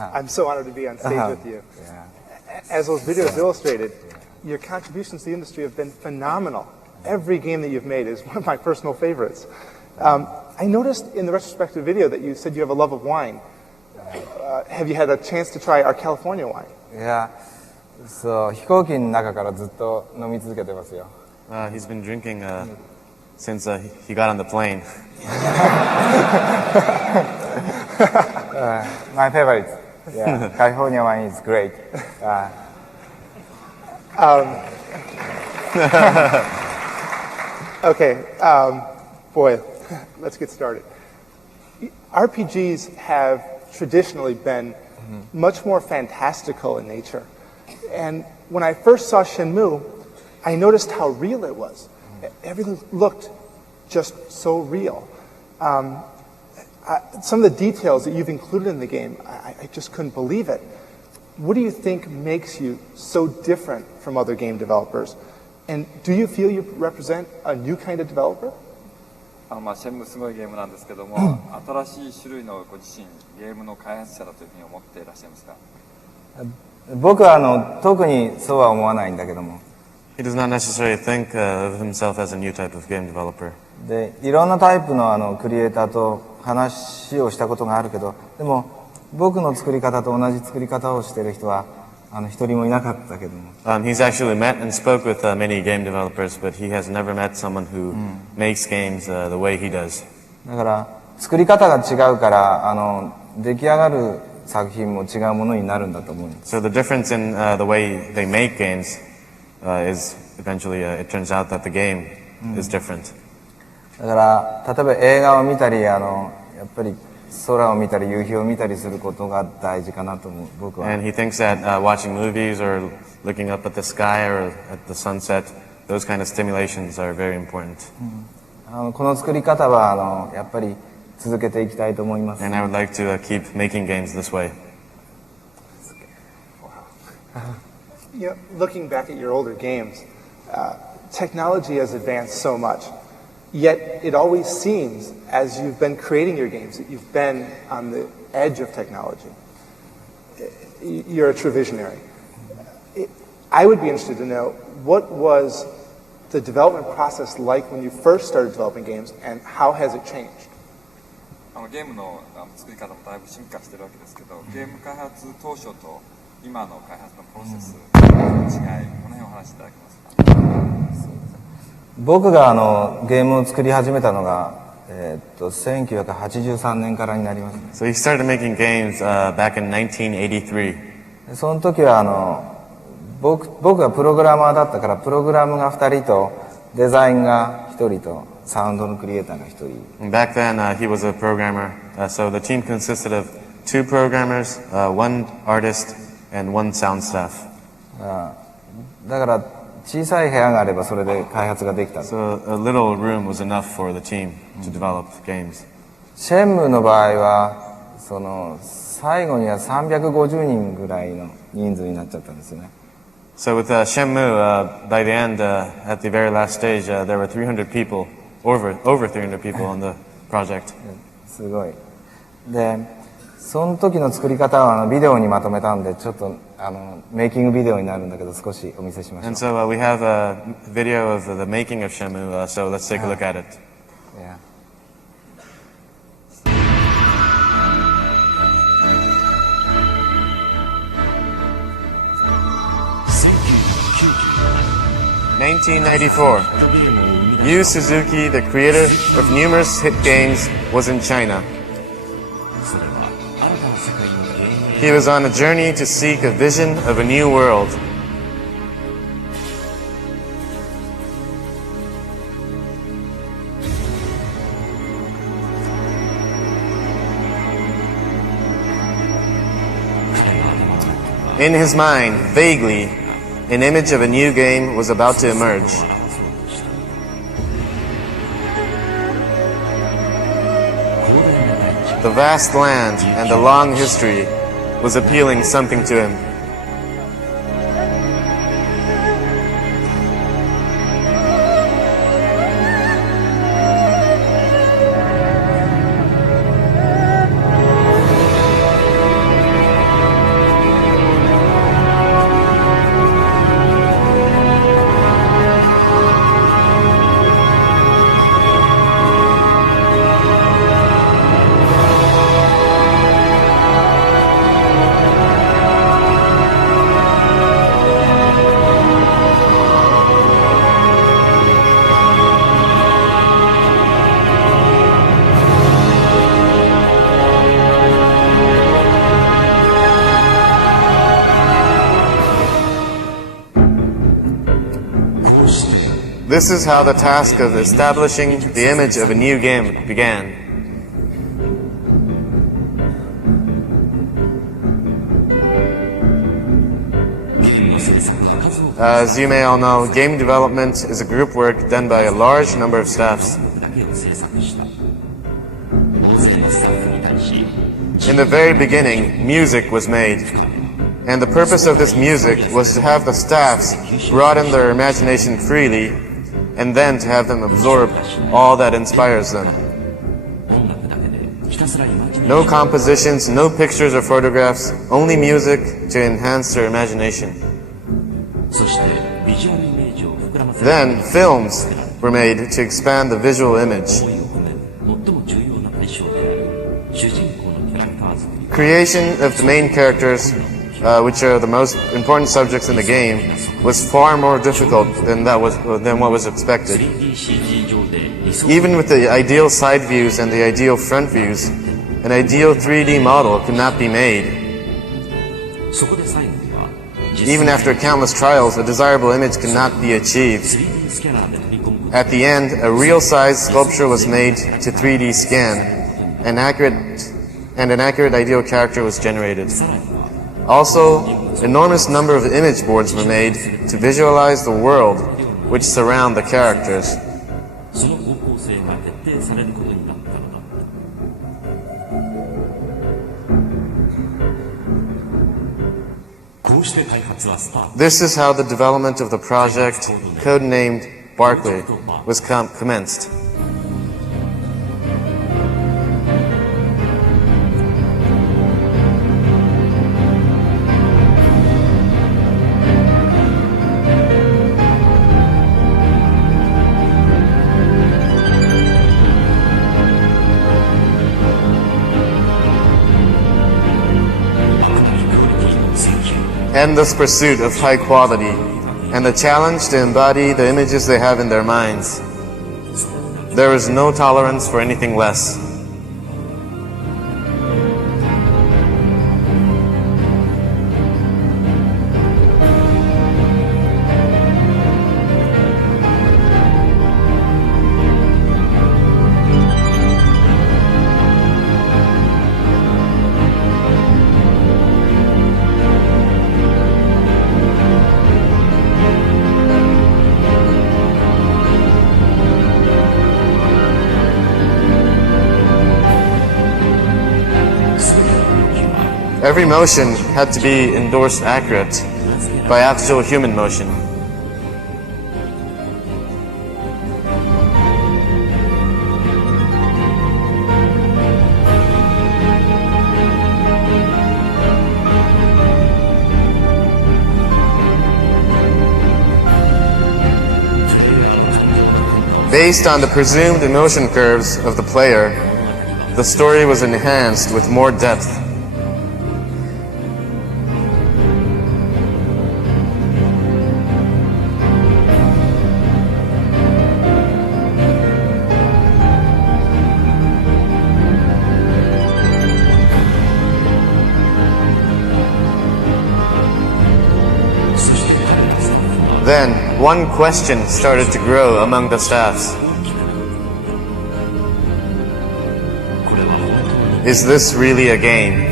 I'm so honored to be on stage with you. As those videos illustrated, your contributions to the industry have been phenomenal. Every game that you've made is one of my personal favorites. I noticed in the retrospective video that you said you have a love of wine. Have you had a chance to try our California wine? いや、そう、飛行機の中からずっと飲み続けてますよ。He's been drinking since he got on the plane. My favorite. Yeah, California wine is great. Okay, boy, let's get started. RPGs have traditionally been much more fantastical in nature. And when I first saw Shenmue, I noticed how real it was. Everything looked just so real. Some of the details that you've included in the game, I just couldn't believe it. What do you think makes you so different from other game developers? And do you feel you represent a new kind of developer? シェンムすごいゲームなんですけども、新しい種類のご自身、ゲームの開発者だというふうに思っていらっしゃいますか？僕は特にそうは思わないんだけども。He does not necessarily think of himself as a new type of game developer. で、いろんなタイプのクリエイターと話をしたことがあるけど、でも僕の作り方と同じ作り方をしている人は一人もいなかったけども。He's actually met and spoke with many game developers, but he has never met someone who makes games the way he does. だから作り方が違うから出来上がる作品も違うものになるんだと思うんです。So the difference in the way they make games is eventually it turns out that the game is different. だから例えば映画を見たりやっぱり空を見たり夕日を見たりすることが大事かなと思う僕は。And he thinks that watching movies or looking up at the sky or at the sunset, those kind of stimulations are very important. この作り方はやっぱり続けていきたいと思います。And I would like to keep making games this way. You know, looking back at your older games, technology has advanced so much. Yet it always seems, as you've been creating your games, that you've been on the edge of technology. You're a true visionary. I would be interested to know, what was the development process like when you first started developing games, and how has it changed? ゲームの作り方もだいぶ進化してるわけですけど、ゲーム開発当初と今の開発のプロセスの違い、この辺をお話しいただけますか？僕がゲームを作り始めたのが1983年からになります。So he started making games back in 1983. その時は僕がプログラマーだったから、プログラムが2人とデザインが1人とサウンドのクリエイターが1人。Back then he was a programmer, so the team consisted of 2 programmers, 1 artist, and 1 sound staff. だから小さい部屋があればそれで開発ができた。So a little room was enough for the team to develop games. シェンムの場合は最後には350人ぐらいの人数になっちゃったんですよね。So with Shenmue, by the end, at the very last stage, there were 300 people, over 300 people on the project. すごい。で、その時の作り方はビデオにまとめたんで、ちょっとメイキングビデオになるんだけど、少しお見せしましょう。And so we have a video of the making of Shenmue, so let's take a look at it. Yeah. (1994) Yu Suzuki, the creator of numerous hit games, was in China. He was on a journey to seek a vision of a new world. In his mind, vaguely, an image of a new game was about to emerge. The vast land and the long history was appealing something to him. This is how the task of establishing the image of a new game began. As you may all know, game development is a group work done by a large number of staffs. In the very beginning, music was made. And the purpose of this music was to have the staffs broaden their imagination freely and then to have them absorb all that inspires them. No compositions, no pictures or photographs, only music to enhance their imagination. Then films were made to expand the visual image. Creation of the main characters, which are the most important subjects in the game, was far more difficult than what was expected. Even with the ideal side views and the ideal front views, an ideal 3D model could not be made. Even after countless trials, a desirable image could not be achieved. At the end, a real-size sculpture was made to 3D scan, and an accurate ideal character was generated. Also, enormous number of image boards were made to visualize the world which surround the characters. This is how the development of the project, codenamed Barclay, was commenced. Endless pursuit of high quality, and the challenge to embody the images they have in their minds. There is no tolerance for anything less. Every motion had to be endorsed accurate by actual human motion. Based on the presumed emotion curves of the player, the story was enhanced with more depth. Then, one question started to grow among the staffs. Is this really a game?